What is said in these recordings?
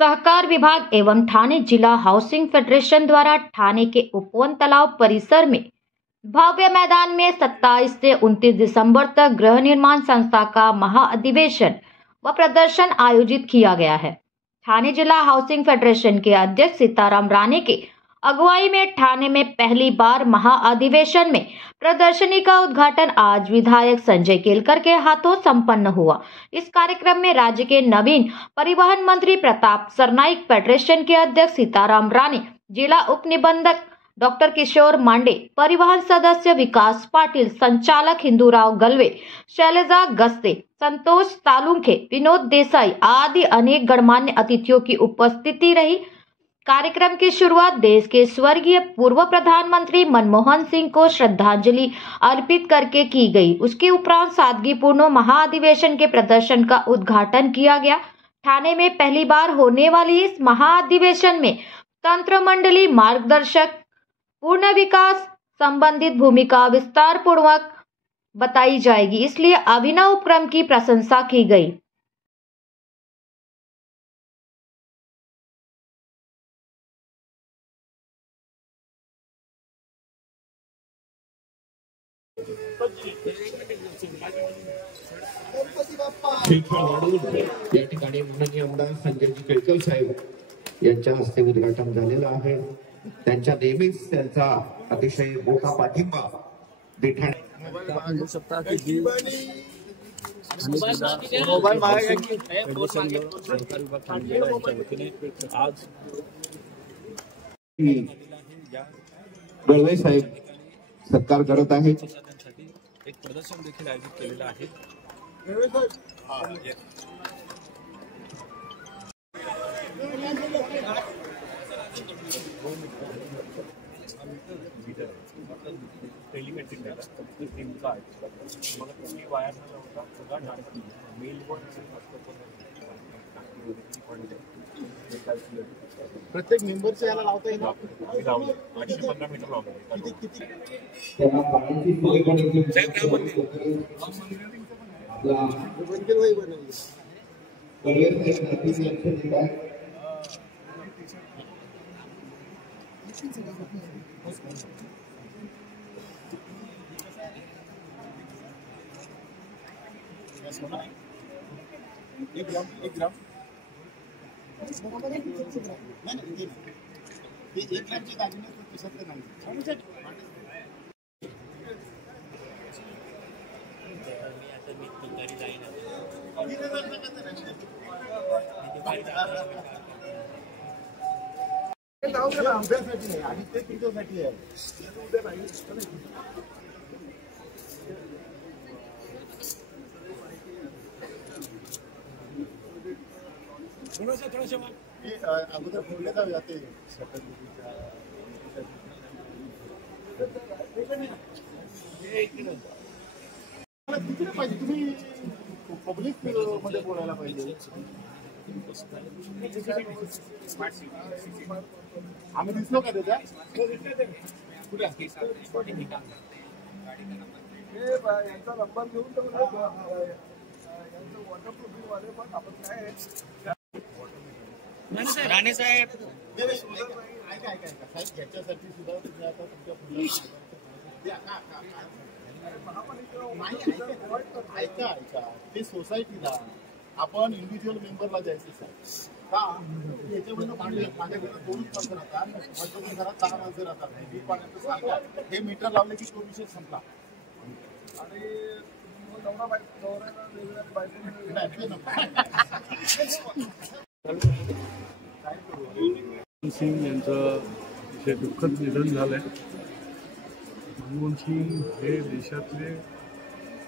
सहकार विभाग एवं ठाणे जिला हाउसिंग फेडरेशन द्वारा ठाणे के उपवन तालाब परिसर में भव्य मैदान में 27 से 29 दिसंबर तक गृह निर्माण संस्था का महाअधिवेशन व प्रदर्शन आयोजित किया गया है। ठाणे जिला हाउसिंग फेडरेशन के अध्यक्ष सीताराम राणे के अगुवाई में ठाणे में पहली बार महाअधिवेशन में प्रदर्शनी का उद्घाटन आज विधायक संजय केलकर के हाथों संपन्न हुआ। इस कार्यक्रम में राज्य के नवीन परिवहन मंत्री प्रताप सरनाईक, फेडरेशन के अध्यक्ष सीताराम राणे, जिला उप निबंधक डॉक्टर किशोर मांडे, परिवहन सदस्य विकास पाटिल, संचालक हिंदूराव गलवे, शैलजा गस्ते, संतोष तालुंखे, विनोद देसाई आदि अनेक गणमान्य अतिथियों की उपस्थिति रही। कार्यक्रम की शुरुआत देश के स्वर्गीय पूर्व प्रधानमंत्री मनमोहन सिंह को श्रद्धांजलि अर्पित करके की गई। उसके उपरांत सादगीपूर्ण महाअधिवेशन के प्रदर्शन का उद्घाटन किया गया। ठाणे में पहली बार होने वाली इस महाअधिवेशन में तंत्र मंडली मार्गदर्शक पूर्ण विकास संबंधित भूमिका विस्तार पूर्वक बताई जाएगी, इसलिए अभिनव उपक्रम की प्रशंसा की गई। या ठिकाणी माननीय आमदार संजयजी केळकर साहेब यांच्या हस्ते उद्घाटन झालेलं आहे। त्यांच्या नेहमीच त्यांचा अतिशय मोठा पाठिंबा आज गळवे साहेब सत्कार करत आहेत। एक प्रदर्शन देखील आयोजित केलेलं आहे। प्रत्येक मेंबरचं याला लावता येईल। 815 मीटर लावलं। एक ग्राम एक ग्रामची दागिने पिसतले नाही। अभ्यासासाठी नाही आणि ते तुमच्यासाठी आहे। उद्या नाही अगोदर फोडले जाते पाहिजे। तुम्ही पब्लिक मध्ये बोलायला पाहिजे। आम्ही दिसलो का त्याच्या कुठे यांचा नंबर घेऊन वॉटरप्रूफिंग वाले पण आपण काय राणे साहेब ऐका याच्यासाठी सुद्धा तुम्ही आता तुमच्या ऐका ते सोसायटीला आपण इंडिव्हिज्युअल मेंबरला द्यायचं साहेब का याच्यामध्ये माझ्याकडे 2 माणसं राहतात, माझ्या घरात 10 माणसं राहतात। मी पाण्याचं सांगा हे मीटर लावले की तो विषय संपला। आणि मनमोहन सिंग यांचं दुःखद निधन झालंय। मनमोहन सिंग हे देशातले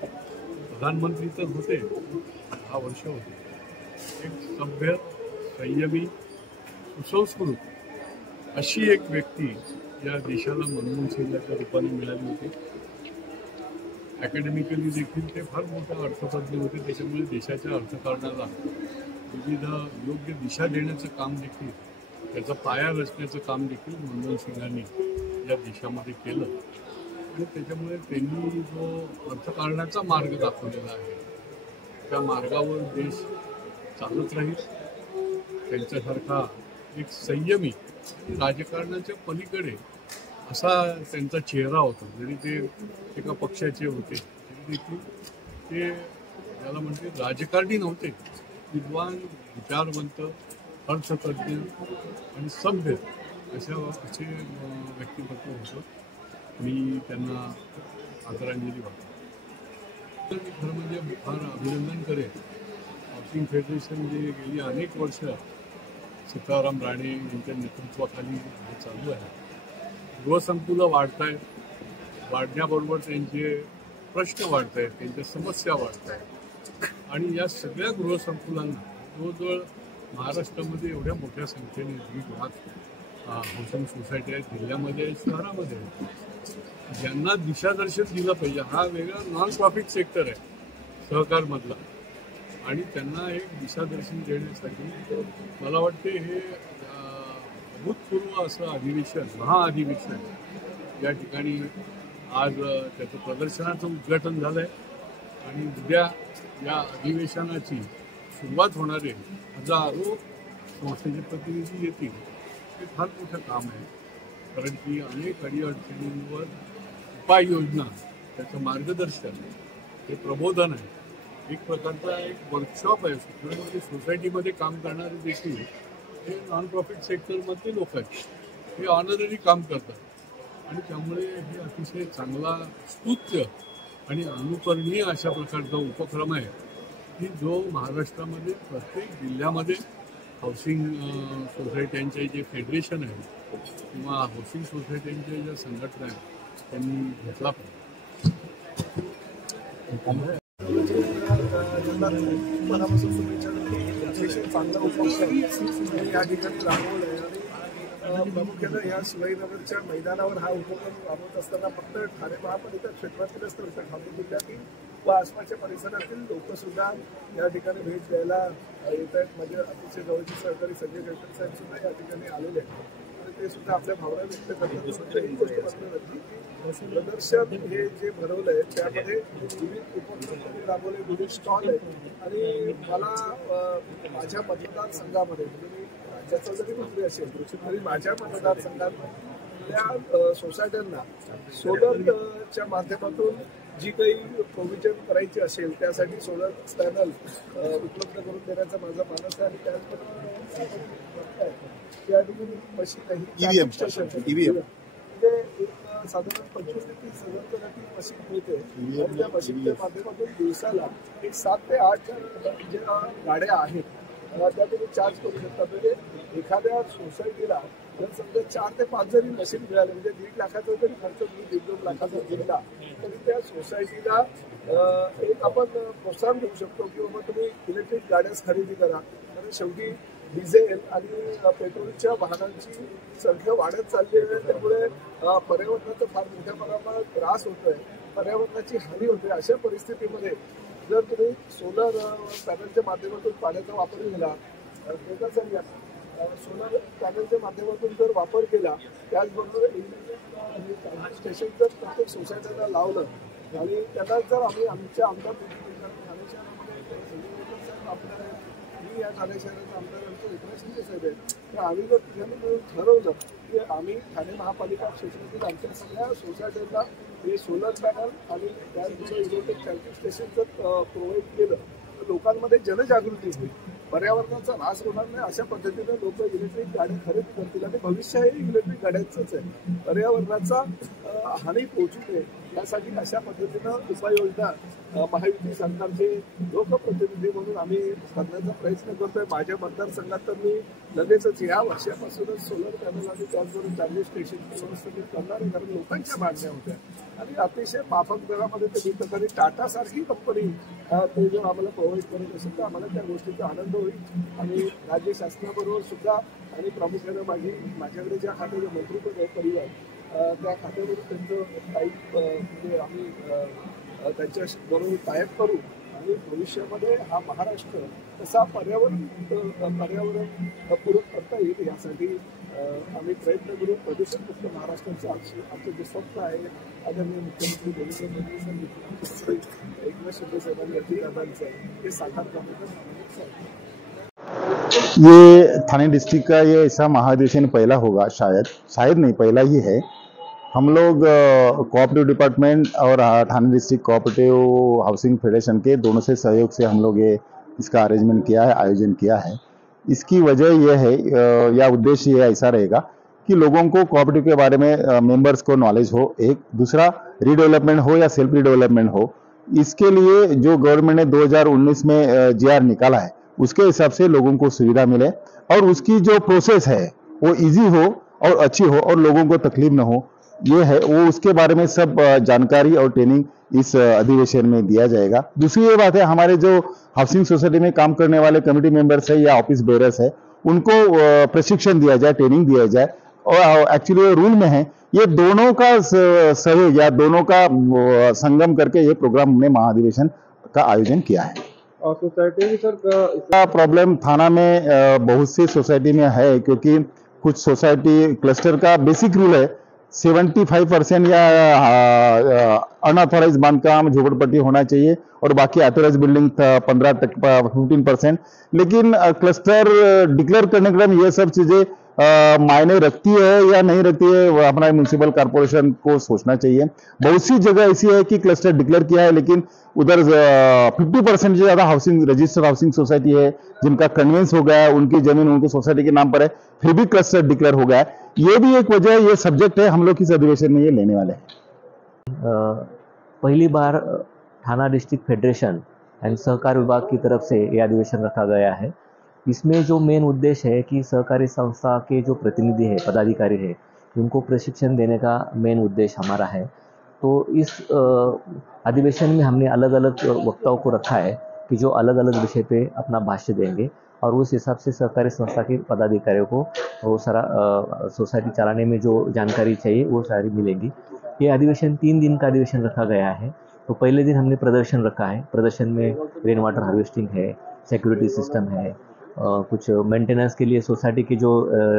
प्रधानमंत्री तर होते, 10 वर्ष होते। एक सभ्य, संयमी, सुसंस्कृत अशी एक व्यक्ती या देशाला मनमोहन सिंगाच्या रूपाने मिळाली होती। अकॅडमिकली देखील ते फार मोठे अर्थतज्ञ होते, त्याच्यामुळे देशाच्या अर्थकारणाला विविध योग्य दिशा देण्याचं काम देखील, त्याचा पाया रचण्याचं काम देखील मनमोहन सिंगांनी या देशामध्ये केलं। आणि त्याच्यामुळे त्यांनी जो अर्थकारणाचा मार्ग दाखवलेला आहे त्या मार्गावर देश चालत राहील। त्यांच्यासारखा एक संयमी राजकारणाच्या पलीकडे असा त्यांचा चेहरा होता. जरी ते एका पक्षाचे होते तरी देखील ते त्याला म्हणते राजकारणी नव्हते, विद्वान, विचारवंत, अर्थतज्ञ आणि सभ्य असे व्यक्तिमत्व होतं. मी त्यांना आदरांजली वाटतो. तर मी खरं म्हणजे फार अभिनंदन करेन. हाऊसिंग फेडरेशन जे गेली अनेक वर्ष सीताराम राणे यांच्या नेतृत्वाखाली हे चालू आहे. गृहसंकुलं वाढत आहेत, वाढण्याबरोबर त्यांचे प्रश्न वाढत आहेत, त्यांच्या समस्या वाढत आहेत. आणि या सगळ्या गृहसंकुलांना जवळजवळ महाराष्ट्रामध्ये एवढ्या मोठ्या संख्येने 1.5 लाख हाऊसिंग सोसायटी आहेत, जिल्ह्यामध्ये आहेत, शहरामध्ये आहेत, ज्यांना दिशादर्शन दिलं पाहिजे. हा वेगळा नॉन प्रॉफिट सेक्टर आहे सहकारमधला, आणि त्यांना एक दिशादर्शन देण्यासाठी मला वाटते हे भूतपूर्व असं अधिवेशन, महाअधिवेशन या ठिकाणी आज त्याचं प्रदर्शनाचं उद्घाटन झालं आहे. आणि उद्या या अधिवेशनाची सुरुवात होणारे हजारो संस्थेचे प्रतिनिधी येतील. हे फार मोठं काम आहे, कारण की अनेक अडीअडचणींवर उपाययोजना, त्याचं मार्गदर्शन, हे प्रबोधन आहे. एक प्रकारचा एक वर्कशॉप आहे. म्हणजे सोसायटीमध्ये काम करणारे देखील हे नॉन प्रॉफिट सेक्टरमधले लोक आहेत, हे ऑनररी काम करतात. आणि त्यामुळे हे अतिशय चांगला, स्तुत्य आणि अनुकरणीय अशा प्रकारचा उपक्रम आहे की जो महाराष्ट्रामध्ये प्रत्येक जिल्ह्यामध्ये हाऊसिंग सोसायट्यांचे जे फेडरेशन आहे किंवा हाऊसिंग सोसायट्यांच्या ज्या संघटना आहेत त्यांनी घेतला पाहिजे. मनापासून शुभेच्छा अतिशय चांगला उपक्रम या ठिकाणी राबवला आहे. आणि प्रामुख्यानं या शिवाजीनगरच्या मैदानावर हा उपक्रम राबवत असताना फक्त ठाणे महापालिका क्षेत्रातीलच नव्हतं, ठाणे जिल्ह्यातील व आसपासच्या परिसरातील लोकसुद्धा या ठिकाणी भेट द्यायला येत आहेत. म्हणजे अतिशय जवळचे सहकारी संजय जयकर साहेब सुद्धा या ठिकाणी आलेले आहेत आणि ते सुद्धा आपल्या भावना व्यक्त करतात. ही गोष्ट मात्र नक्की प्रदर्शन हे जे भरवलं आहे त्यामध्ये विविध उपक्रम राबवले, विविध स्टॉल आहेत. आणि मला माझ्या मतदारसंघामध्ये, म्हणजे मी राज्याचा जरी मंत्री असेल तरी माझ्या मतदारसंघातल्या सोसायट्यांना सोलरच्या माध्यमातून जी काही प्रोव्हिजन करायची असेल त्यासाठी सोलर पॅनल उपलब्ध करून देण्याचा माझा मानस आहे. आणि त्याचबरोबर त्या ठिकाणी मशीन म्हणजे एक साधारण 25 ते 30 हजारच्या मशीन मिळते आणि त्या मशीनच्या माध्यमातून दिवसाला एक 7 ते 8 ज्या गाड्या आहेत त्या तुम्ही चार्ज करू शकता. म्हणजे एखाद्या सोसायटीला जर समजा 4 ते 5 जरी मशीन मिळाले, म्हणजे 1.5 लाखाचा जरी खर्च 1.5-2 लाखाचा केला तरी त्या सोसायटीला एक आपण प्रोत्साहन देऊ शकतो की बाबा तुम्ही इलेक्ट्रिक गाड्याच खरेदी करा. कारण शेवटी डिझेल आणि पेट्रोलच्या वाहनांची संख्या वाढत चालली आहे. त्यामुळे पर्यावरणाचा फार मोठ्या प्रमाणात त्रास होतोय, पर्यावरणाची हानी होते. अशा परिस्थितीमध्ये जर तुम्ही सोलर पॅनलच्या माध्यमातून पाण्याचा वापर केला, सोलर पॅनलच्या माध्यमातून जर वापर केला, त्याचबरोबर इलेक्ट्रिक स्टेशन जर प्रत्येक सोसायटीला लावलं आणि त्यांना जर आम्ही आमच्या आमदार ठाणे शहरामध्ये मी या ठाणे शहराच्या आमदारांचं एकनाथ शिंदे साहेब आहेत, तर आम्ही जर तिघांनी मिळून ठरवलं की आम्ही ठाणे महापालिका क्षेत्रातील आमच्या सगळ्या सोसायट्यांना हे सोलर पॅनल आणि त्याचबरोबर इलेक्ट्रिक चार्जिंग स्टेशन जर प्रोव्हाइड केलं तर लोकांमध्ये जनजागृती होईल, पर्यावरणाचा ऱ्हास होणार नाही. अशा पद्धतीने लोक इलेक्ट्रिक गाड्या खरेदी करतील आणि भविष्य हे इलेक्ट्रिक गाड्यांचंच आहे. पर्यावरणाचा हानी पोहोचू नये यासाठी अशा पद्धतीनं उपाययोजना महायुती सरकारचे लोकप्रतिनिधी म्हणून आम्ही करण्याचा प्रयत्न करतोय. माझ्या मतदारसंघात तर मी लगेचच या वर्षापासूनच सोलर पॅनल आणि त्याचबरोबर चार्जिंग स्टेशनची व्यवस्था करणार आहे, कारण लोकांच्या मागण्या होत्या आणि अतिशय माफक दरामध्ये ते मिळतं. आणि टाटासारखी कंपनी ते जर आम्हाला प्रोव्हाइड करत असेल तर आम्हाला त्या गोष्टीचा आनंद होईल. आणि राज्य शासनाबरोबर सुद्धा आणि प्रामुख्यानं माझ्याकडे ज्या खात्याचे मंत्रिपद आहे परिवार, त्या खात्यावरून त्यांचं काही म्हणजे आम्ही त्यांच्या बरोबर टायअप करू आणि भविष्यामध्ये हा महाराष्ट्र कसा पर्यावरण पूरक करता येईल यासाठी आम्ही प्रयत्न करू. प्रदूषणमुक्त महाराष्ट्राचं आमचं जे स्वप्न आहे आदरणीय मुख्यमंत्री देवेंद्र फडणवीस यांनी एकनाथ शिंदे साहेबांनी अजितदादांचं हे साकार करण्याचं ये थाने डिस्ट्रिक्ट का ये ऐसा महाधिवेशन पहला होगा, शायद नहीं, पहला ही है। हम लोग कोऑपरेटिव डिपार्टमेंट और थाने डिस्ट्रिक्ट कोऑपरेटिव हाउसिंग फेडरेशन के दोनों से सहयोग से हम लोग ये इसका अरेंजमेंट किया है, आयोजन किया है। इसकी वजह यह है या उद्देश्य ये ऐसा रहेगा कि लोगों को कोऑपरेटिव के बारे में मेंबर्स को नॉलेज हो, एक दूसरा रीडेवलपमेंट हो या सेल्फ रीडेवलपमेंट हो। इसके लिए जो गवर्नमेंट ने 2019 में जीआर निकाला है उसके हिसाब से लोगों को सुविधा मिले और उसकी जो प्रोसेस है वो इजी हो और अच्छी हो और लोगों को तकलीफ न हो, ये है वो उसके बारे में सब जानकारी और ट्रेनिंग इस अधिवेशन में दिया जाएगा। दूसरी ये बात है, हमारे जो हाउसिंग सोसाइटी में काम करने वाले कमेटी मेंबर्स है या ऑफिस बेयरर्स है उनको प्रशिक्षण दिया जाए, ट्रेनिंग दिया जाए। और एक्चुअली रूल में है ये दोनों का सहयोग या दोनों का संगम करके ये प्रोग्राम हमने महाधिवेशन का आयोजन किया है। और सोसाइटी में सर इसका प्रॉब्लम थाना में बहुत सी सोसाइटी में है, क्योंकि कुछ सोसाइटी क्लस्टर का बेसिक रूल है 75% या अनऑथोराइज बांधकाम झोपड़पट्टी होना चाहिए और बाकी ऑथोराइज बिल्डिंग 15% लेकिन क्लस्टर डिक्लेयर करने के लिए ये सब चीजें मायने रखती है या नहीं रखती है, वो अपना म्युनिसिपल कॉर्पोरेशन को सोचना चाहिए। बहुत सी जगह ऐसी है कि क्लस्टर डिक्लेयर किया है लेकिन उधर 50% से ज्यादा हाउसिंग रजिस्टर्ड हाउसिंग सोसाइटी है जिनका कन्वेंस हो गया है, उनकी जमीन उनकी सोसाइटी के नाम पर है, फिर भी क्लस्टर डिक्लेयर हो गया है। ये भी एक वजह, ये सब्जेक्ट है हम लोग इस अधिवेशन में ये लेने वाले हैं। पहली बार थाना डिस्ट्रिक्ट फेडरेशन एंड सहकार विभाग की तरफ से यह अधिवेशन रखा गया है। इसमें जो मेन उद्देश्य है कि सहकारी संस्था के जो प्रतिनिधि है, पदाधिकारी है, उनको प्रशिक्षण देने का मेन उद्देश्य हमारा है। तो इस अधिवेशन में हमने अलग अलग वक्ताओं को रखा है कि जो अलग अलग विषय पे अपना भाष्य देंगे और उस हिसाब से सहकारी संस्था के पदाधिकारियों को वो सारा सोसाइटी चलाने में जो जानकारी चाहिए वो सारी मिलेगी। ये अधिवेशन 3 दिन का अधिवेशन रखा गया है। तो पहले दिन हमने प्रदर्शन रखा है। प्रदर्शन में रेन वाटर हार्वेस्टिंग है, सिक्योरिटी सिस्टम है, कुछ मेंटेनेंस के लिए सोसाइटी के जो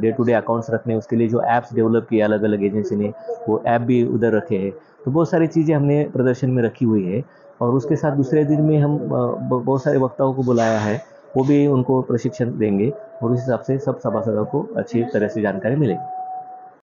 डे टू डे अकाउंट्स रखने उसके लिए जो ऐप्स डेवलप किए अलग अलग एजेंसी ने, वो ऐप भी उधर रखे हैं। तो बहुत सारी चीज़ें हमने प्रदर्शन में रखी हुई है। और उसके साथ दूसरे दिन में हम बहुत सारे वक्ताओं को बुलाया है, वो भी उनको प्रशिक्षण देंगे और उस हिसाब से सब सभासदों को अच्छी तरह से जानकारी मिलेगी।